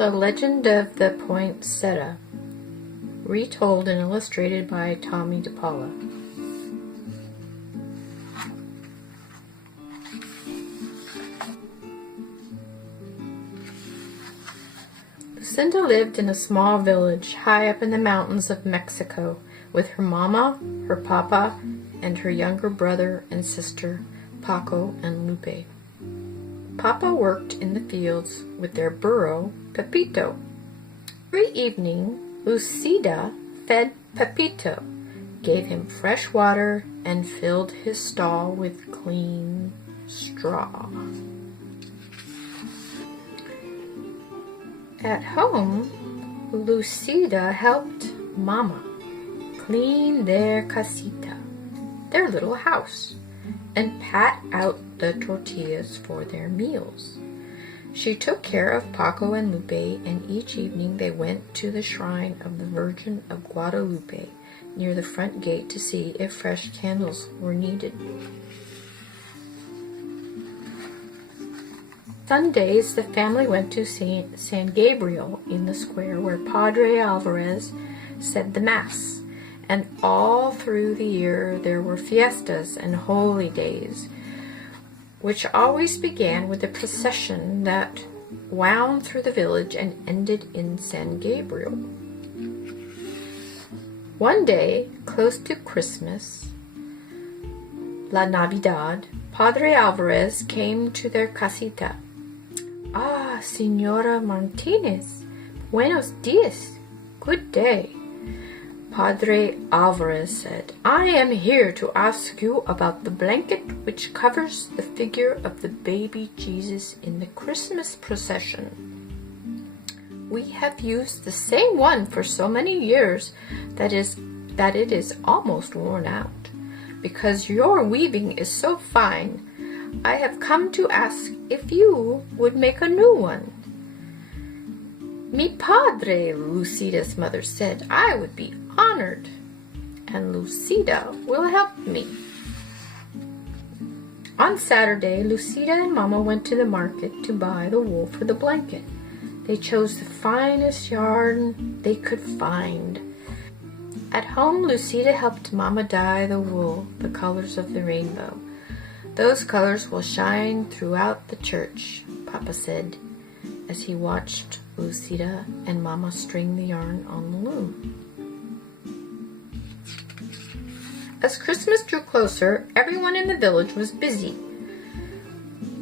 The Legend of the Poinsettia, retold and illustrated by Tomie dePaola. Lucinda lived in a small village high up in the mountains of Mexico with her mama, her papa, and her younger brother and sister, Paco and Lupe. Papa worked in the fields with their burro, Pepito. Every evening, Lucida fed Pepito, gave him fresh water, and filled his stall with clean straw. At home, Lucida helped Mama clean their casita, their little house, and pat out the tortillas for their meals. She took care of Paco and Lupe, and each evening they went to the shrine of the Virgin of Guadalupe near the front gate to see if fresh candles were needed. Sundays, the family went to San Gabriel in the square where Padre Alvarez said the Mass, and all through the year there were fiestas and holy days, which always began with a procession that wound through the village and ended in San Gabriel. One day, close to Christmas, La Navidad, Padre Alvarez came to their casita. "Ah, Señora Martinez, buenos dias, good day." Padre Alvarez said, "I am here to ask you about the blanket which covers the figure of the baby Jesus in the Christmas procession. We have used the same one for so many years that it is almost worn out. Because your weaving is so fine, I have come to ask if you would make a new one." "Mi padre," Lucida's mother said, "I would be honored, and Lucida will help me." On Saturday, Lucida and Mama went to the market to buy the wool for the blanket. They chose the finest yarn they could find. At home, Lucida helped Mama dye the wool the colors of the rainbow. "Those colors will shine throughout the church," Papa said, as he watched Lucida and Mama string the yarn on the loom. As Christmas drew closer, everyone in the village was busy.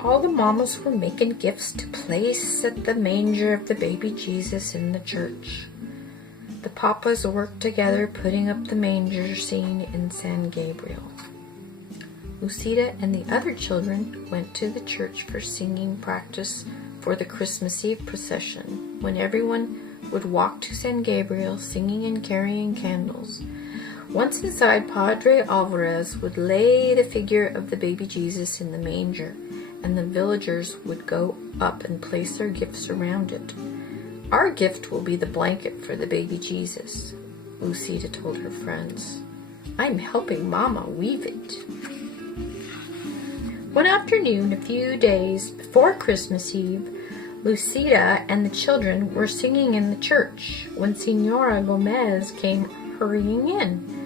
All the mamas were making gifts to place at the manger of the baby Jesus in the church. The papas worked together putting up the manger scene in San Gabriel. Lucida and the other children went to the church for singing practice for the Christmas Eve procession, when everyone would walk to San Gabriel singing and carrying candles. Once inside, Padre Alvarez would lay the figure of the baby Jesus in the manger, and the villagers would go up and place their gifts around it. "Our gift will be the blanket for the baby Jesus," Lucida told her friends. "I'm helping Mama weave it." One afternoon, a few days before Christmas Eve, Lucida and the children were singing in the church when Señora Gomez came hurrying in.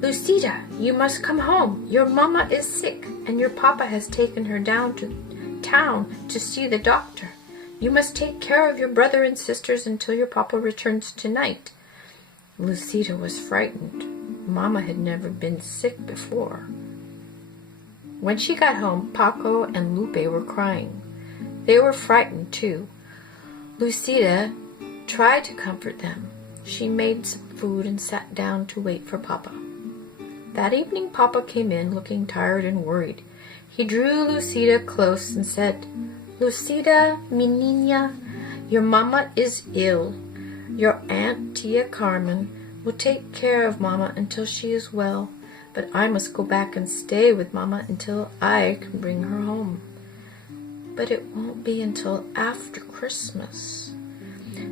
"Lucida, you must come home. Your mama is sick, and your papa has taken her down to town to see the doctor. You must take care of your brother and sisters until your papa returns tonight." Lucida was frightened. Mama had never been sick before. When she got home, Paco and Lupe were crying. They were frightened too. Lucida tried to comfort them. She made some food and sat down to wait for Papa. That evening, Papa came in looking tired and worried. He drew Lucida close and said, "Lucida, mi niña, your mama is ill. Your aunt, Tia Carmen, will take care of Mama until she is well, but I must go back and stay with Mama until I can bring her home. But it won't be until after Christmas.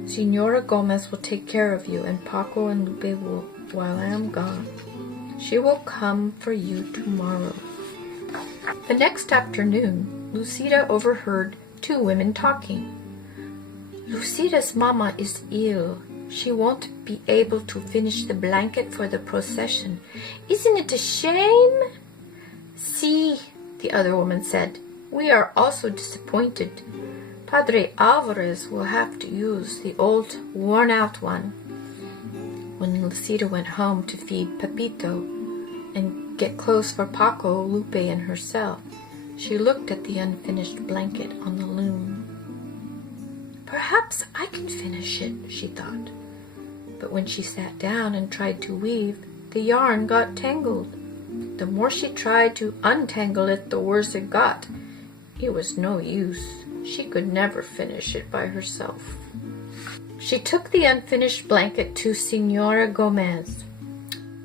Señora Gomez will take care of you, and Paco and Lupe will while I am gone. She will come for you tomorrow." The next afternoon, Lucida overheard two women talking. Lucida's mama is ill. She won't be able to finish the blanket for the procession. Isn't it a shame? See, the other woman said, we are also disappointed. Padre Alvarez will have to use the old, worn-out one. When Lucida went home to feed Pepito and get clothes for Paco, Lupe, and herself, she looked at the unfinished blanket on the loom. Perhaps I can finish it, she thought. But when she sat down and tried to weave, the yarn got tangled. The more she tried to untangle it, the worse it got. It was no use. She could never finish it by herself. She took the unfinished blanket to Senora Gomez.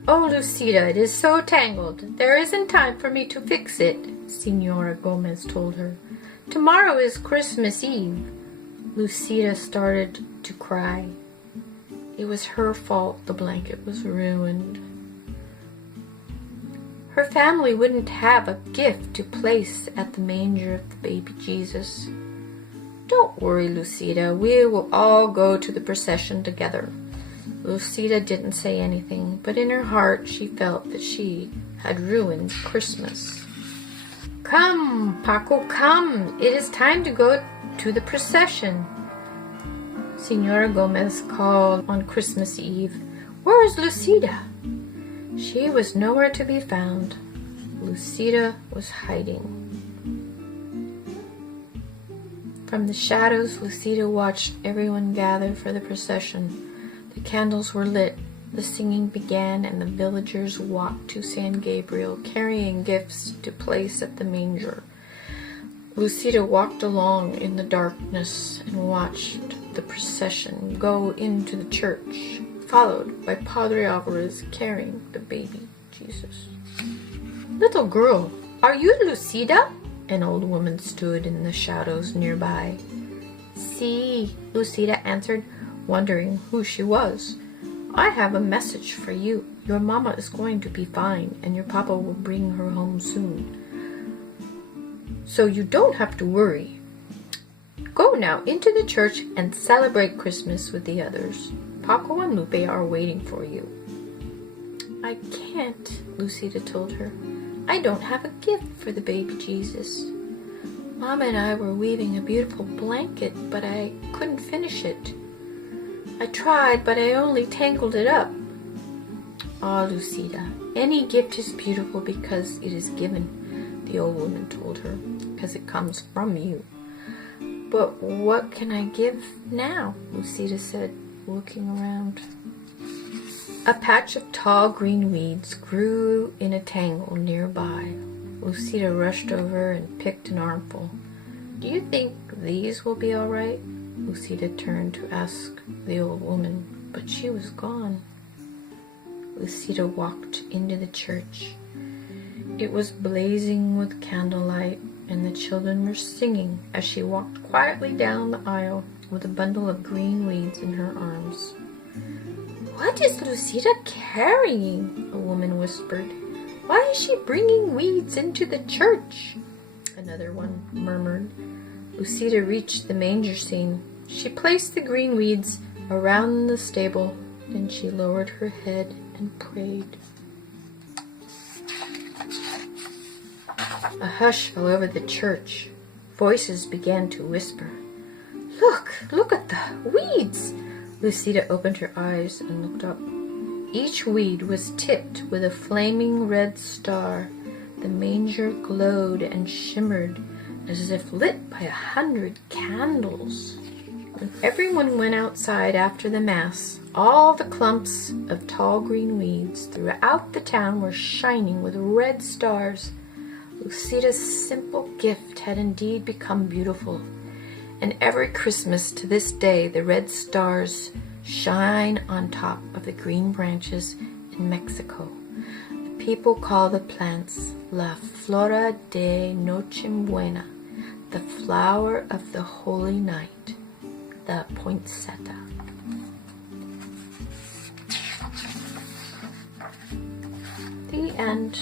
Oh, Lucida, it is so tangled. There isn't time for me to fix it, Senora Gomez told her. Tomorrow is Christmas Eve. Lucida started to cry. It was her fault the blanket was ruined. Her family wouldn't have a gift to place at the manger of the baby Jesus. Don't worry, Lucida. We will all go to the procession together. Lucida didn't say anything, but in her heart she felt that she had ruined Christmas. Come, Paco, come. It is time to go to the procession. Senora Gomez called on Christmas Eve. Where is Lucida? She was nowhere to be found. Lucida was hiding. From the shadows, Lucida watched everyone gather for the procession. The candles were lit, the singing began, and the villagers walked to San Gabriel, carrying gifts to place at the manger. Lucida walked along in the darkness and watched the procession go into the church, followed by Padre Alvarez carrying the baby Jesus. Little girl, are you Lucida? An old woman stood in the shadows nearby. See, Lucida answered, wondering who she was. I have a message for you. Your mama is going to be fine, and your papa will bring her home soon. So you don't have to worry. Go now into the church and celebrate Christmas with the others. Paco and Lupe are waiting for you. I can't, Lucida told her. I don't have a gift for the baby Jesus. Mama and I were weaving a beautiful blanket, but I couldn't finish it. I tried, but I only tangled it up. Ah, Lucida, any gift is beautiful because it is given, the old woman told her, because it comes from you. But what can I give now? Lucida said, looking around. A patch of tall green weeds grew in a tangle nearby. Lucida rushed over and picked an armful. Do you think these will be all right? Lucida turned to ask the old woman, but she was gone. Lucida walked into the church. It was blazing with candlelight, and the children were singing as she walked quietly down the aisle with a bundle of green weeds in her arms. What is Lucida carrying? A woman whispered. Why is she bringing weeds into the church? Another one murmured. Lucida reached the manger scene. She placed the green weeds around the stable, then she lowered her head and prayed. A hush fell over the church. Voices began to whisper. Look at the weeds! Lucida opened her eyes and looked up. Each weed was tipped with a flaming red star. The manger glowed and shimmered as if lit by 100 candles. When everyone went outside after the Mass, all the clumps of tall green weeds throughout the town were shining with red stars. Lucida's simple gift had indeed become beautiful. And every Christmas to this day, the red stars shine on top of the green branches in Mexico. The people call the plants La Flora de Nochebuena, the flower of the holy night, the Poinsettia. The end.